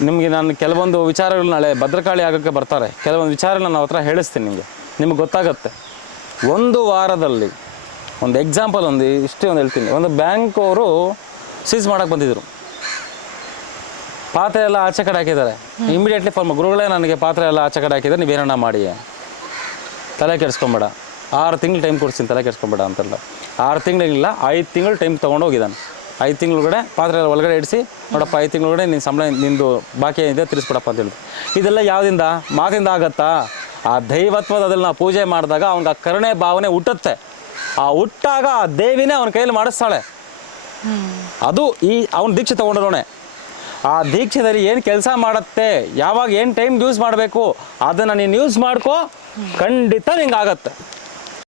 ನಿಮಗೆ ನಾನು ಕೆಲವೊಂದು ವಿಚಾರಗಳು ನಾಳೆ ಭದ್ರಕಾಳಿ ಆಗೋಕ್ಕೆ ಬರ್ತಾರೆ, ಕೆಲವೊಂದು ವಿಚಾರಗಳು ನಾನು ಹತ್ರ ಹೇಳಿಸ್ತೀನಿ. ನಿಮಗೆ ಗೊತ್ತಾಗುತ್ತೆ. ಒಂದು ವಾರದಲ್ಲಿ ಒಂದು ಎಕ್ಸಾಂಪಲ್ ಇಷ್ಟೇ ಹೇಳ್ತೀನಿ. ಒಂದು ಬ್ಯಾಂಕ್ ಅವರು ಸೀಸ್ ಮಾಡೋಕ್ಕೆ ಬಂದಿದ್ದರು. ಪಾತ್ರೆ ಎಲ್ಲ ಆಚೆ ಕಡೆ ಹಾಕಿದ್ದಾರೆ. ಇಮಿಡಿಯೇಟ್ಲಿ ಫಾರ್ಮ್ ಗುರುಗಳೇ ನನಗೆ ಪಾತ್ರೆ ಎಲ್ಲ ಆಚೆ ಕಡೆ ಹಾಕಿದ್ದಾರೆ, ನೀವೇನೋ ಮಾಡಿ, ತಲೆ ಕೆಡಿಸ್ಕೊಂಬೇಡ, 6 ತಿಂಗಳು ಟೈಮ್ ಕೊಡ್ತೀನಿ, ತಲೆ ಕೆಡಿಸ್ಕೊಂಬೇಡ ಅಂತೆಲ್ಲ. 6 ತಿಂಗಳಿಲ್ಲ, 5 ತಿಂಗಳು ಟೈಮ್ ತೊಗೊಂಡು ಹೋಗಿದ್ದಾನೆ. 5 ತಿಂಗಳೊಳಗಡೆ ಪಾತ್ರೆ ಎಲ್ಲ ಒಳಗಡೆ ಇಡಿಸಿ, ನೋಡಪ್ಪ 5 ತಿಂಗಳೊಳಗಡೆ ನಿನ್ನ ಸಂಬಳ ನಿಂದು ಬಾಕಿ ಏನಿದೆ ತಿರ್ಸ್ಬಿಡಪ್ಪ ಅಂತ ಹೇಳಿದ್ರು. ಇದೆಲ್ಲ ಯಾವುದಿಂದ ಮಾತಿಂದ ಆಗತ್ತಾ? ಆ ದೈವತ್ವದಲ್ಲಿ ನಾವು ಪೂಜೆ ಮಾಡಿದಾಗ ಅವ್ನಿಗೆ ಆ ಕರುಣೆ ಭಾವನೆ ಹುಟ್ಟುತ್ತೆ. ಆ ಹುಟ್ಟಾಗ ಆ ದೇವಿನೇ ಅವನ ಕೈಯಲ್ಲಿ ಮಾಡಿಸ್ತಾಳೆ. ಅದು ಅವನ ದೀಕ್ಷೆ ತೊಗೊಂಡಿರೋಣೆ. ಆ ದೀಕ್ಷೆದಲ್ಲಿ ಏನು ಕೆಲಸ ಮಾಡುತ್ತೆ, ಯಾವಾಗ ಏನು ಟೈಮ್ ಯೂಸ್ ಮಾಡಬೇಕು ಅದನ್ನು ನೀನು ಯೂಸ್ ಮಾಡ್ಕೋ, ಖಂಡಿತ ನಿಂಗೆ ಆಗತ್ತೆ.